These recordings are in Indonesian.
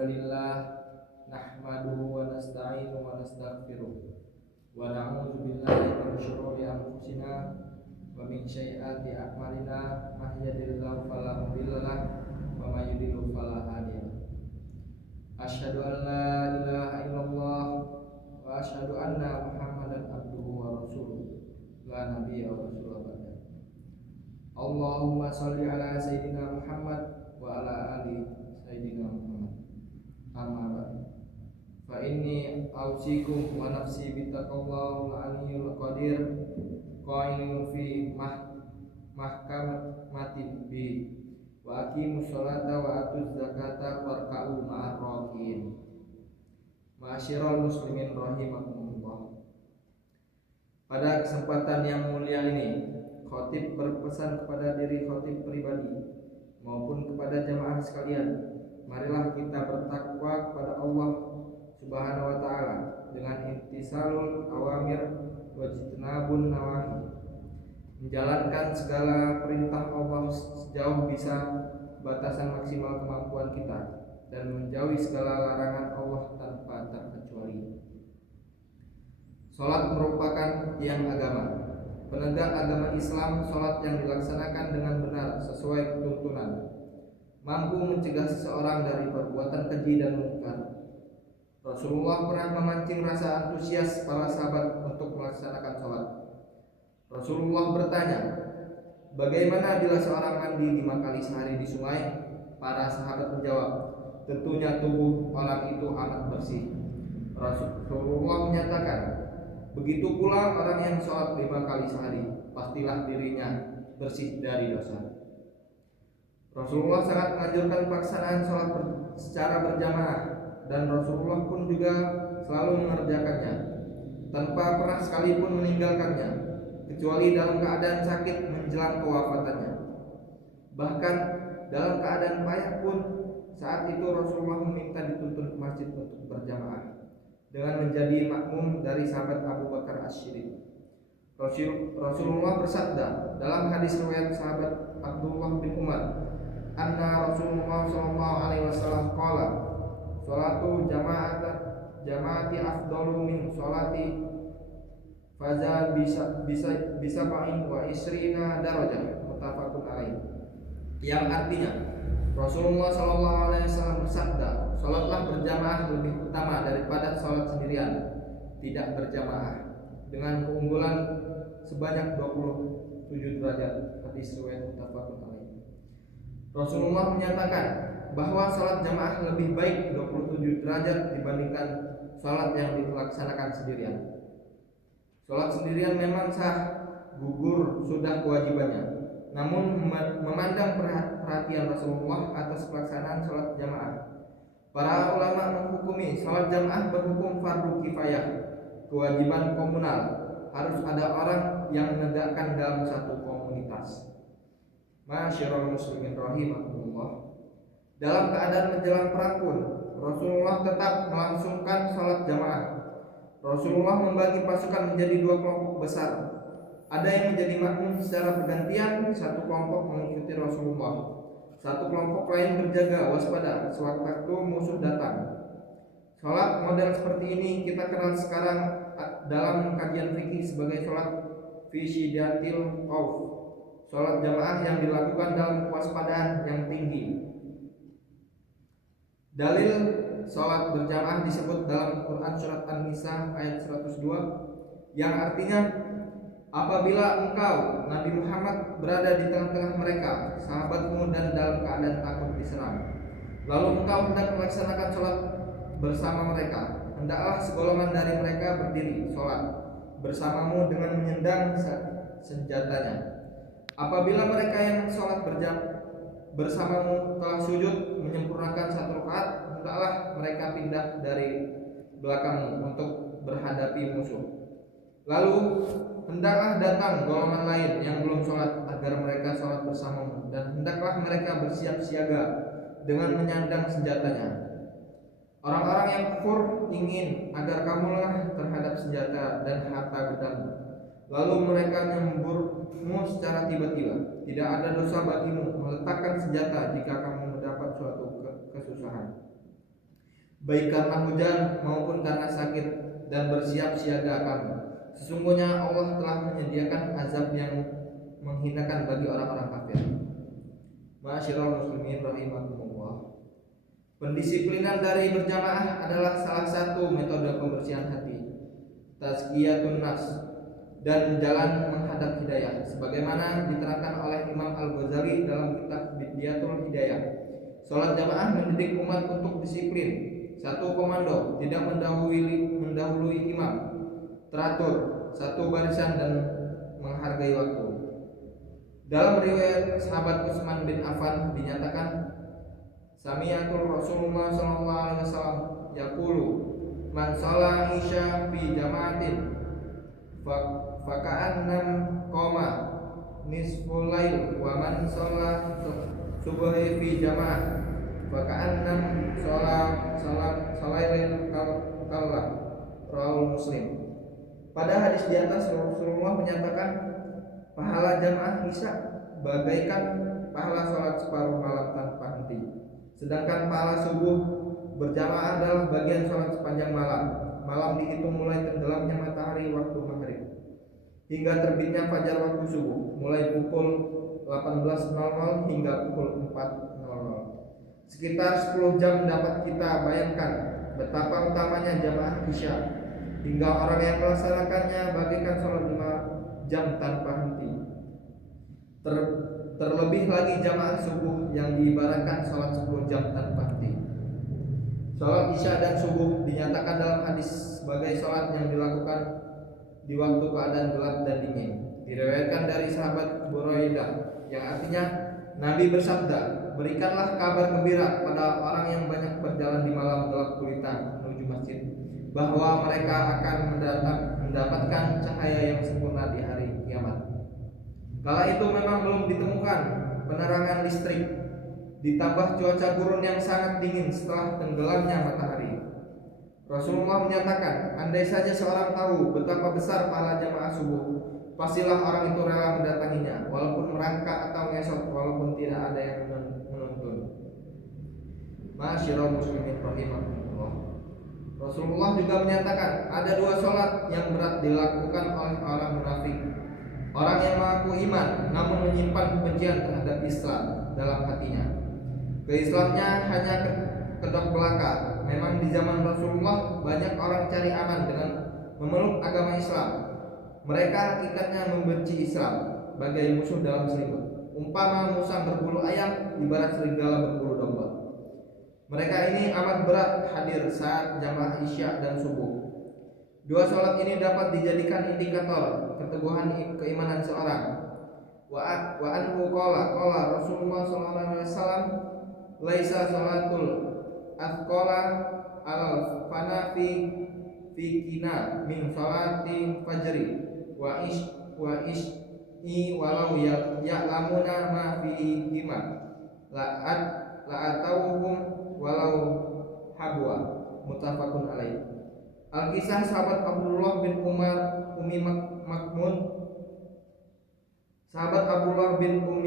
Alhamdulillah nahmaduhu wa nasta'inuhu wa nastaghfiruh wa na'udzu billahi min syururi anfusina wa min sayyiati a'malina may yahdihillahu fala mudilla lahu wa may yudlil fala hadiya lahu. Asyhadu an la ilaha illallah wa asyhadu anna Muhammadan abduhu wa rasuluh la nabiyya wa rasulullah ba'da. Allahumma shalli ala sayyidina Muhammad wa ala ali sayyidina Muhammad. Amma ba'd. Fa inni ausikum wa nafsi bittaqwallahil aliyyil qadir qailun fi mahkamatin bi wa aqimus sholata wa atuz zakata warka'u ma'ar rakiin. Ma'asyiral muslimin rahimakumullah. Pada kesempatan yang mulia ini, khatib berpesan kepada diri khatib pribadi maupun kepada jamaah sekalian, marilah kita bertakwa kepada Allah Subhanahu wa taala dengan intisalul awamir wa jitnabun nawahi, menjalankan segala perintah Allah sejauh bisa batasan maksimal kemampuan kita dan menjauhi segala larangan Allah tanpa terkecuali. Salat merupakan tiang agama. Penegak agama Islam, salat yang dilaksanakan dengan benar sesuai tuntunan mampu mencegah seseorang dari perbuatan keji dan mungkar. Rasulullah pernah memancing rasa antusias para sahabat untuk melaksanakan salat. Rasulullah bertanya, bagaimana bila seorang mandi 5 kali sehari di sungai? Para sahabat menjawab, tentunya tubuh orang itu amat bersih. Rasulullah menyatakan, begitu pula orang yang sholat 5 kali sehari, pastilah dirinya bersih dari dosa. Rasulullah sangat menganjurkan pelaksanaan sholat secara berjamaah, dan Rasulullah pun juga selalu mengerjakannya tanpa pernah sekalipun meninggalkannya, kecuali dalam keadaan sakit menjelang kewafatannya. Bahkan dalam keadaan payah pun, saat itu Rasulullah meminta dituntun ke masjid untuk berjamaah dengan menjadi makmum dari sahabat Abu Bakar As-Siddiq. Rasulullah bersabda dalam hadis riwayat sahabat Abdullah bin Umar, anna Rasulullah sallallahu alaihi wasallam qala, salatu jamaati afdalu min salati faza bisa ma'in wa isrina darajah, muttafaqun alaih. Yang artinya Rasulullah sallallahu alaihi wasallam bersabda, salatlah berjamaah lebih utama daripada salat sendirian tidak berjamaah, dengan keunggulan sebanyak 27 derajat. Hadis riwayat muttafaqun alaih. Rasulullah menyatakan bahwa salat jamaah lebih baik 27 derajat dibandingkan salat yang dilaksanakan sendirian. Salat sendirian memang sah, gugur sudah kewajibannya. Namun memandang perhatian Rasulullah atas pelaksanaan salat jamaah, para ulama menghukumi salat jamaah berhukum fardu kifayah, kewajiban komunal, harus ada orang yang menegakkan dalam satu komunitas. Ma'asyiral muslimin rahimakumullah. Dalam keadaan menjelang perang pun, Rasulullah tetap melangsungkan salat jamaah. Rasulullah membagi pasukan menjadi 2 kelompok besar. Ada yang menjadi makmum secara bergantian, satu kelompok mengikuti Rasulullah, satu kelompok lain berjaga waspada sewaktu musuh datang. Salat model seperti ini kita kenal sekarang dalam kajian fikih sebagai salat fi syiddatil khauf, salat jamaah yang dilakukan dalam kewaspadaan yang tinggi. Dalil salat berjamaah disebut dalam Quran surat An-Nisa ayat 102 yang artinya, apabila engkau Nabi Muhammad berada di tengah-tengah mereka, sahabatmu, dan dalam keadaan takut diserang, lalu engkau hendak melaksanakan sholat bersama mereka, hendaklah segolongan dari mereka berdiri sholat bersamamu dengan menyendang senjatanya. Apabila mereka yang sholat bersamamu telah sujud menyempurnakan 1 rakaat, hendaklah mereka pindah dari belakangmu untuk berhadapi musuh. Lalu hendaklah datang golongan lain yang belum sholat agar mereka sholat bersamamu, dan hendaklah mereka bersiap siaga dengan menyandang senjatanya. Orang-orang yang kufur ingin agar kamu lengah terhadap senjata dan harta bedamu, lalu mereka menyemburmu secara tiba-tiba. Tidak ada dosa bagimu meletakkan senjata jika kamu mendapat suatu kesusahan. baik karena hujan maupun karena sakit, dan bersiap siaga kamu. Sesungguhnya Allah telah menyediakan azab yang menghinakan bagi orang-orang kafir. Ma'asyiral muslimin rahimakumullah. Pendisiplinan dari berjamaah adalah salah satu metode pembersihan hati, tazkiyatun nafs, dan jalan menghadap hidayah, sebagaimana diterangkan oleh Imam Al-Ghazali dalam kitab Bidyatul Hidayah. Salat jamaah mendidik umat untuk disiplin, satu komando, tidak mendahului imam, teratur, satu barisan, dan menghargai waktu. Dalam riwayat sahabat Utsman bin Affan dinyatakan, Sami'atul Rasulullah sallallahu alaihi wasallam yaqulu, man shalla isya fi jama'atin faka'annam qoma nisful lail, wa man shalla subuhi fi jama'ah faka'annam salailin kallah. Rawal Muslim. Pada hadis di atas Rasulullah menyatakan pahala jamaah isya bagaikan pahala sholat separuh malam tanpa henti. Sedangkan pahala subuh berjamaah adalah bagian sholat sepanjang malam. Malam dihitung mulai tenggelamnya matahari waktu maghrib hingga terbitnya fajar waktu subuh, mulai pukul 18.00 hingga pukul 4.00. Sekitar 10 jam dapat kita bayangkan betapa utamanya jamaah isya, hingga orang yang melaksanakannya bagaikan sholat 5 jam tanpa henti. Terlebih lagi jamaah subuh yang diibaratkan sholat 10 jam tanpa henti. Sholat isya dan subuh dinyatakan dalam hadis sebagai sholat yang dilakukan di waktu keadaan gelap dan dingin. Diriwayatkan dari sahabat Buraidah yang artinya Nabi bersabda, berikanlah kabar gembira pada orang yang banyak berjalan di malam gelap gulita menuju masjid, bahwa mereka akan mendapatkan cahaya yang sempurna di hari kiamat. Kala itu memang belum ditemukan penerangan listrik, ditambah cuaca gurun yang sangat dingin setelah tenggelamnya matahari. Rasulullah menyatakan, andai saja seorang tahu betapa besar pahala jamaah subuh, pastilah orang itu rela mendatanginya, walaupun merangkak atau ngesot, walaupun tidak ada yang menuntun. Ma'asyiral muslimin rahimakumullah. Rasulullah juga menyatakan ada dua sholat yang berat dilakukan oleh orang munafik. Orang yang mengaku iman namun menyimpan kebencian terhadap Islam dalam hatinya. Keislamnya hanya kedok belaka. Memang di zaman Rasulullah banyak orang cari aman dengan memeluk agama Islam. Mereka hakikatnya membenci Islam bagai musuh dalam selimut. Umpama musang berbulu ayam ibarat serigala berbulu domba. Mereka ini amat berat hadir saat jamaah isya dan subuh. Dua sholat ini dapat dijadikan indikator keteguhan keimanan seorang. Wa anhu qala Rasulullah sallallahu alaihi wasallam, laisa sholatul athqala al fanafi fi kina min sholati fajri wa walau ya'lamuna ma fi hima la'atauhum walau habwa. Muttafaqun alaih. Al-Kisah sahabat Abdullah bin Umi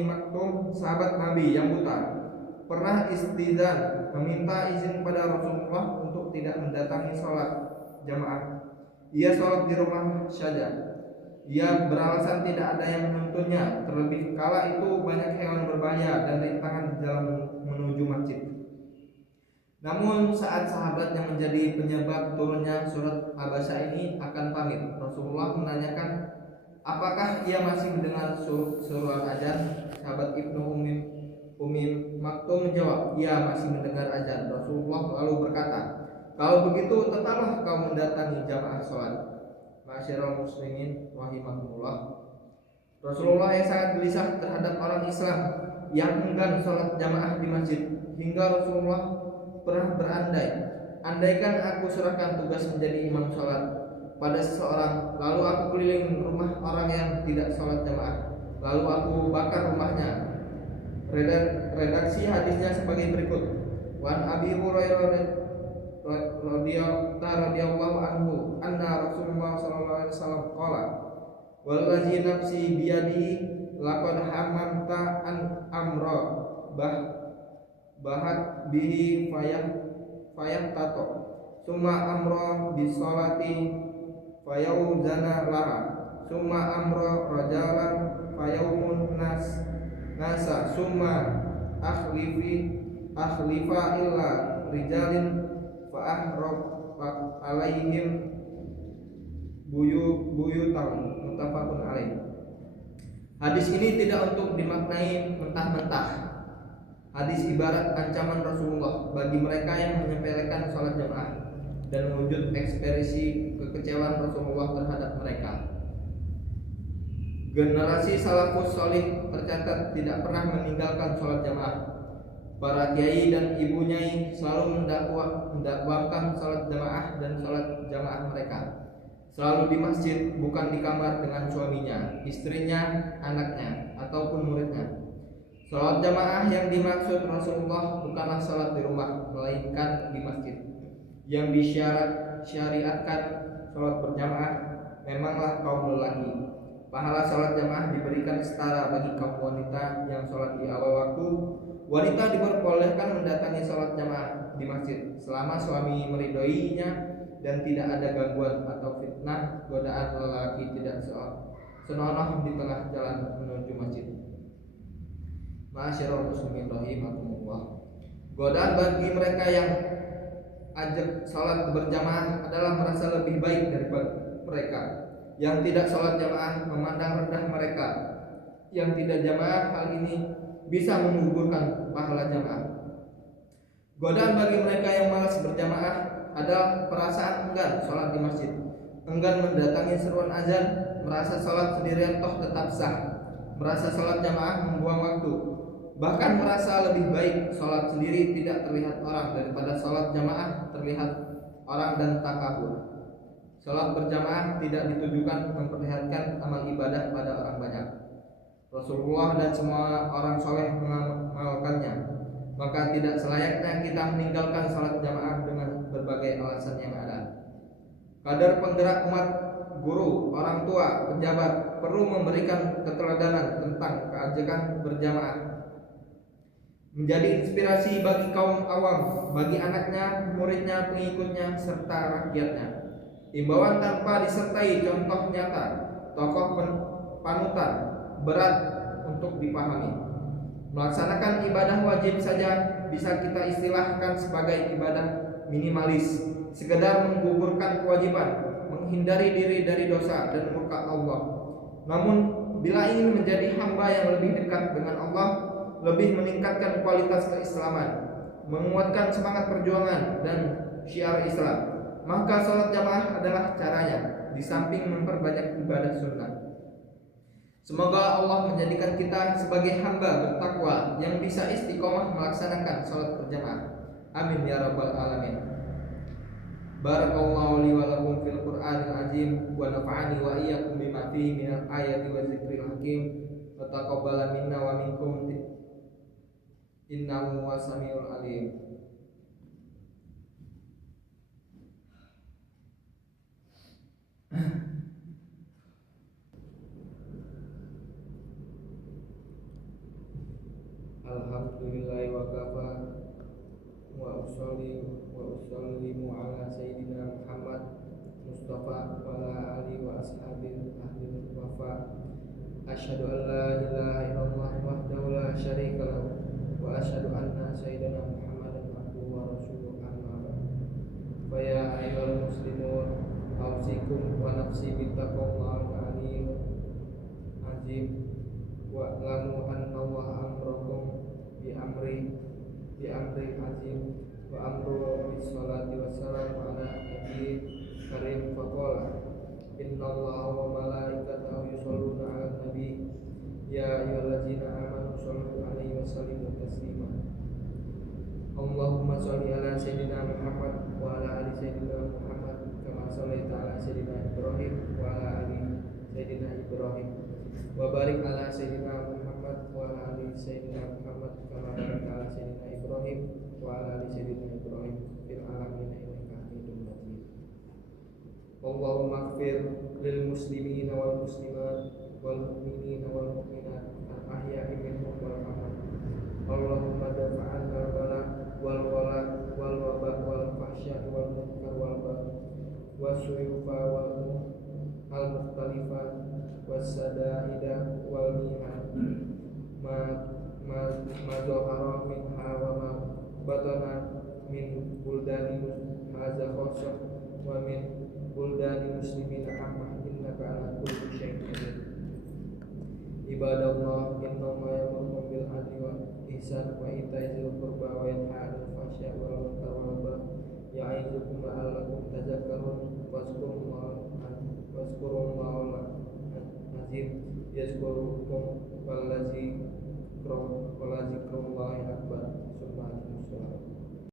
Maktum, sahabat Nabi yang buta, pernah istidzan meminta izin pada Rasulullah untuk tidak mendatangi sholat jamaah. Ia sholat di rumah saja. Ia beralasan tidak ada yang menuntunnya, terlebih kala itu banyak hewan berbahaya dan rintangan di jalan menuju masjid. Namun saat sahabat yang menjadi penyebab turunnya surat Abasa ini akan pamit, Rasulullah menanyakan, apakah ia masih mendengar seruan azan? Sahabat Ibnu Umi Maktum menjawab, ia masih mendengar azan. Rasulullah lalu berkata, kalau begitu tetaplah kau mendatangi jamaah sholat. Ma'asyiral muslimin rahimakumullah. Rasulullah yang sangat gelisah terhadap orang Islam yang enggan sholat jamaah di masjid, hingga Rasulullah pernah berandai, andaikan aku serahkan tugas menjadi imam sholat pada seseorang, lalu aku keliling rumah orang yang tidak sholat jamaah, lalu aku bakar rumahnya. Redaksi hadisnya sebagai berikut. Wan Abi Hurairah radhiyallahu anhu anna Rasulullah sallallahu alaihi wasallam qala, wallazi nafsi biyadihi laqad hamamta an amra bahat bihi fayahtato summa amra bisolati fayauzana laha summa amra rajalan fayaumun nasa summa akhlifa illa rijalin fa ahrab alaihim buyutahum muttafaqun alaih. Hadis ini tidak untuk dimaknai mentah-mentah. Hadis ibarat ancaman Rasulullah bagi mereka yang menyepelekan sholat jamaah dan wujud ekspresi kekecewaan Rasulullah terhadap mereka. Generasi salafus sholih tercatat tidak pernah meninggalkan sholat jamaah. Para kiai dan ibu nyai selalu mendakwahkan sholat jamaah dan sholat jamaah mereka. Selalu di masjid, bukan di kamar dengan suaminya, istrinya, anaknya, ataupun muridnya. Sholat jamaah yang dimaksud Rasulullah bukanlah sholat di rumah, melainkan di masjid. Yang disyariatkan sholat berjamaah memanglah kaum lelaki. Pahala sholat jamaah diberikan setara bagi kaum wanita yang sholat di awal waktu. Wanita diperbolehkan mendatangi sholat jamaah di masjid selama suami meridhoinya dan tidak ada gangguan atau fitnah godaan lelaki tidak senonoh di tengah jalan menuju masjid. Ma'asyiral muslimin rahimakumullah. Godaan bagi mereka yang ajak sholat berjamaah adalah merasa lebih baik daripada mereka yang tidak sholat jamaah, memandang rendah mereka yang tidak jamaah. Hal ini bisa menggugurkan pahala jamaah. Godaan bagi mereka yang malas berjamaah adalah perasaan enggan sholat di masjid, enggan mendatangi seruan azan, merasa sholat sendirian toh tetap sah, merasa sholat jamaah membuang waktu, bahkan merasa lebih baik sholat sendiri tidak terlihat orang daripada sholat jamaah terlihat orang dan takabur. Sholat berjamaah tidak ditujukan memperlihatkan amal ibadah pada orang banyak. Rasulullah dan semua orang soleh mengamalkannya, maka tidak selayaknya kita meninggalkan sholat jamaah dengan berbagai alasan yang ada. Kadar penggerak umat, guru, orang tua, pejabat perlu memberikan keteladanan tentang keajakan berjamaah, menjadi inspirasi bagi kaum awam, bagi anaknya, muridnya, pengikutnya, serta rakyatnya. Imbauan tanpa disertai contoh nyata, tokoh panutan berat untuk dipahami. Melaksanakan ibadah wajib saja bisa kita istilahkan sebagai ibadah minimalis, sekedar menggugurkan kewajiban, menghindari diri dari dosa dan murka Allah. Namun bila ingin menjadi hamba yang lebih dekat dengan Allah, lebih meningkatkan kualitas keislaman, menguatkan semangat perjuangan dan syiar Islam, maka sholat jamaah adalah caranya, di samping memperbanyak ibadah sunnah. Semoga Allah menjadikan kita sebagai hamba bertakwa yang bisa istiqomah melaksanakan sholat berjamaah. Amin ya rabbal alamin. Barakallahu li wa lakum fil Qur'anil azim wa nafa'ani wa iyyakum bima fihi minal ayati wa dzikril hakim wa taqabbala minna wa minkum innahu wasamiul alim. Alhamdulillahi wa kafa wa usallimu ala sayyidina Muhammad Mustafa wa ala alihi wa ashabihi ahli wafa. Asyhadu an la ilaha illallah wahdahu la syarika lahu wa asyhadu anna sayyidina Muhammadan abduhu wa rasuluhu amma ba'd. Fa ya ayyuhal muslimun ausikum wa nafsi bittaqwallahil aliyyil azim wa lamu anna Allah amrakum bi amri azim wa amru bis salati wassalamu ala nabi karim faqala innallaha wa malaikatahu yusholluna 'alan nabi ya ayyuhallazina amanu shollu 'alaihi wa sallimu taslima. Allahumma sholli ala sayyidina Muhammad wa ala ali sayyidina Muhammad kama shallaita ala sayyidina Ibrahim wa ala ali sayyidina Ibrahim wa barik ala sayyidina Muhammad wa ala ali sayyidina Muhammad kama barakta ala sayyidina Ibrahim wa ala ali sayyidina Ibrahim fil alamin innaka Hamidum Majid. Allahumma ighfir lil muslimina wal muslimat wal mu'minina wal mu'minat al ahya'i minhum wal amwat. Allahumma dafa'an bala wal wabah wal fahsya wal munkar wal baghi wasyufa wal al mukhtalifat wasadaida wal mi'ad ma ma zahara minha wa ma batana min buldani hadza khassa wa min buldani muslimin amma innaka ala kulli syai'in qadir. Ibadallah, innama ya'murukum bil adli wal ihsan wa ita'i dzil qurba wa yanha 'anil fahsya'i wal munkar wal baghi ya'idukum la'allakum tadhakkarun wazkurullaha azim yazkurukum wal zikrullahi akbar. Subhanallah.